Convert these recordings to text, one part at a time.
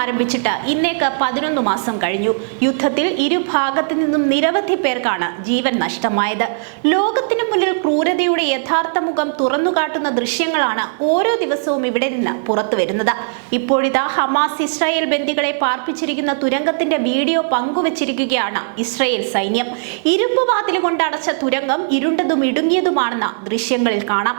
ആരംഭിച്ചിട്ട് ഇന്നേക്ക് പതിനൊന്ന് മാസം കഴിഞ്ഞു. യുദ്ധത്തിൽ ഇരുഭാഗത്തു നിന്നും നിരവധി പേർക്കാണ് ജീവൻ നഷ്ടമായത്. ലോകത്തിനു മുന്നിൽ ക്രൂരതയുടെ യഥാർത്ഥ മുഖം തുറന്നുകാട്ടുന്ന ദൃശ്യങ്ങളാണ് ഓരോ ദിവസവും ഇവിടെ നിന്ന് പുറത്തു വരുന്നത്. ഇപ്പോഴിതാ ഹമാസ് ഇസ്രായേൽ ബന്ദികളെ പാർപ്പിച്ചിരിക്കുന്ന തുരങ്കത്തിന്റെ വീഡിയോ പങ്കുവച്ചിരിക്കുകയാണ് ഇസ്രായേൽ സൈന്യം. ഇരുമ്പ് തുരങ്കം ഇരുണ്ടതും ഇടുങ്ങിയതുമാണെന്ന് ദൃശ്യങ്ങളിൽ കാണാം.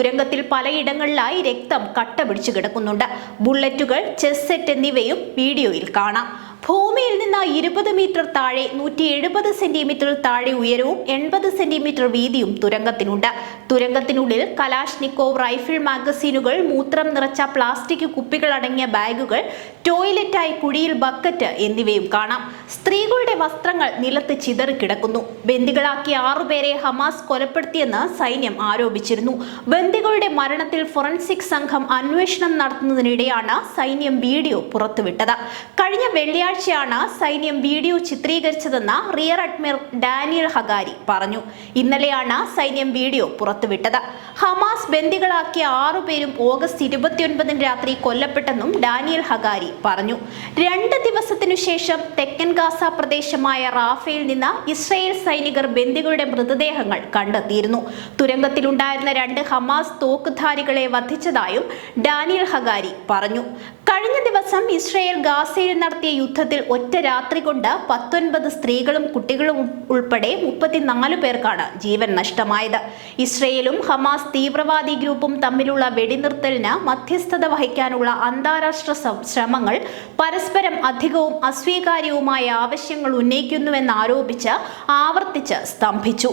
തുരങ്കത്തിൽ പലയിടങ്ങളിലായി രക്തം കട്ട പിടിച്ചു കിടക്കുന്നുണ്ട്. ബുള്ളറ്റുകൾ ചെസ് സെറ്റ് എന്നിവയും വീഡിയോയിൽ കാണാം. ഭൂമിയിൽ നിന്ന് ഇരുപത് മീറ്റർ താഴെ നൂറ്റി എഴുപത് സെന്റിമീറ്റർ താഴെ ഉയരവും എൺപത് സെന്റിമീറ്റർ വീതിയും തുരങ്കത്തിനുണ്ട്. തുരങ്കത്തിനുള്ളിൽ കലാഷ്നിക്കോവ് റൈഫിൾ മാഗസീനുകൾ മൂത്രം നിറച്ച പ്ലാസ്റ്റിക് കുപ്പികൾ അടങ്ങിയ ബാഗുകൾ ടോയ്ലറ്റായി കുഴിയിൽ ബക്കറ്റ് എന്നിവയും കാണാം. സ്ത്രീകളുടെ വസ്ത്രങ്ങൾ നിലത്ത് ചിതറിക്കിടക്കുന്നു ബന്ദികളാക്കിയ ആറുപേരെ ഹമാസ് കൊലപ്പെടുത്തിയെന്ന് സൈന്യം ആരോപിച്ചിരുന്നു. ബന്ദികളുടെ മരണത്തിൽ ഫോറൻസിക് സംഘം അന്വേഷണം നടത്തുന്നതിനിടെയാണ് സൈന്യം വീഡിയോ പുറത്തുവിട്ടത്. കഴിഞ്ഞ വെള്ളിയാഴ്ചയാണ് സൈന്യം വീഡിയോ ചിത്രീകരിച്ചതെന്ന് റിയർ അഡ്മിറൽ ഡാനിയൽ ഹഗാരി പറഞ്ഞു. ഇന്നലെയാണ് സൈന്യം വീഡിയോ പുറത്തുവിട്ടത്. ഹമാസ് ബന്ദികളാക്കിയ ആറുപേരും ഓഗസ്റ്റ് ഇരുപത്തിയൊൻപതിന് രാത്രി കൊല്ലപ്പെട്ടെന്നും ഡാനിയൽ ഹഗാരി പറഞ്ഞു. രണ്ട് ദിവസത്തിനു ശേഷം തെക്കൻ ഗാസ പ്രദേശമായ റാഫയിൽ നിന്ന് ഇസ്രയേൽ സൈനികർ ബന്ദികളുടെ മൃതദേഹങ്ങൾ കണ്ടെത്തിയിരുന്നു. തുരങ്കത്തിലുണ്ടായിരുന്ന രണ്ട് ഹമാസ് തോക്കുധാരികളെ വധിച്ചതായും ഡാനിയൽ ഹഗാരി പറഞ്ഞു. കഴിഞ്ഞ ദിവസം ഇസ്രയേൽ ഗാസയിൽ നടത്തിയ യുദ്ധത്തിൽ ഒറ്റ രാത്രി കൊണ്ട് പത്തൊൻപത് സ്ത്രീകളും കുട്ടികളും ഉൾപ്പെടെ മുപ്പത്തിനാല് പേർക്കാണ് ജീവൻ നഷ്ടമായത്. ഇസ്രയേലും ഹമാസ് തീവ്രവാദി ഗ്രൂപ്പും തമ്മിലുള്ള വെടിനിർത്തലിന് മധ്യസ്ഥത വഹിക്കാനുള്ള അന്താരാഷ്ട്ര ശ്രമങ്ങൾ പരസ്പരം അധികവും അസ്വീകാര്യവുമായ ആവശ്യങ്ങൾ ഉന്നയിക്കുന്നുവെന്നാരോപിച്ച് ആവർത്തിച്ച് സ്തംഭിച്ചു.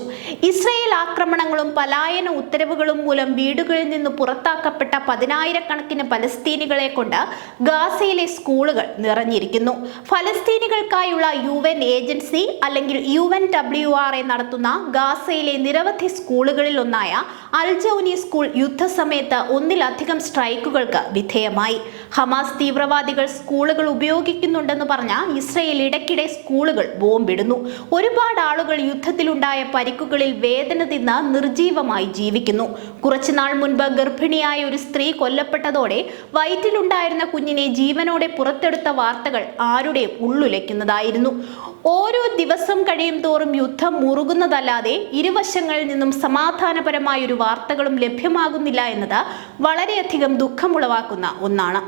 ഇസ്രയേൽ ആക്രമണങ്ങളും പലായന ഉത്തരവുകളും മൂലം വീടുകളിൽ നിന്ന് പുറത്താക്കപ്പെട്ട പതിനായിരക്കണക്കിന് പലസ്തീനികളെ കൊണ്ട് ഗാസയിലെ സ്കൂളുകൾ നിറഞ്ഞിരിക്കുന്നു. ഫലസ്തീനികൾക്കായുള്ള യു എൻ ഏജൻസി അല്ലെങ്കിൽ U N W R A നടത്തുന്ന ഗാസയിലെ നിരവധി സ്കൂളുകളിൽ ഒന്നായ അൽജൌനി സ്കൂൾ യുദ്ധസമയത്ത് ഒന്നിലധികം സ്ട്രൈക്കുകൾക്ക് വിധേയമായി. ഹമാസ് തീവ്രവാദികൾ സ്കൂളുകൾ ഉപയോഗിക്കുന്നുണ്ടെന്ന് പറഞ്ഞ ഇസ്രയേൽ ഇടയ്ക്കിടെ സ്കൂളുകൾ ബോംബിടുന്നു. ഒരുപാട് ആളുകൾ യുദ്ധത്തിലുണ്ടായ പരിക്കുകളിൽ വേദന തിന്ന് നിർജീവമായി ജീവിക്കുന്നു. കുറച്ചുനാൾ മുൻപ് ഗർഭിണിയായ ഒരു സ്ത്രീ കൊല്ലപ്പെട്ടതോടെ വയറ്റിലുണ്ടായിരുന്ന കുഞ്ഞിനെ ജീവനോടെ പുറത്തെടുത്ത വാർത്തകൾ ആരുടെ ഉള്ളുലയ്ക്കുന്നതായിരുന്നു. ഓരോ ദിവസം കഴിയും തോറും യുദ്ധം മുറുകുന്നതല്ലാതെ ഇരുവശങ്ങളിൽ നിന്നും സമാധാനപരമായ ഒരു വാർത്തകളും ലഭ്യമാകുന്നില്ല എന്നത് വളരെയധികം ദുഃഖമുളവാക്കുന്ന ഒന്നാണ്.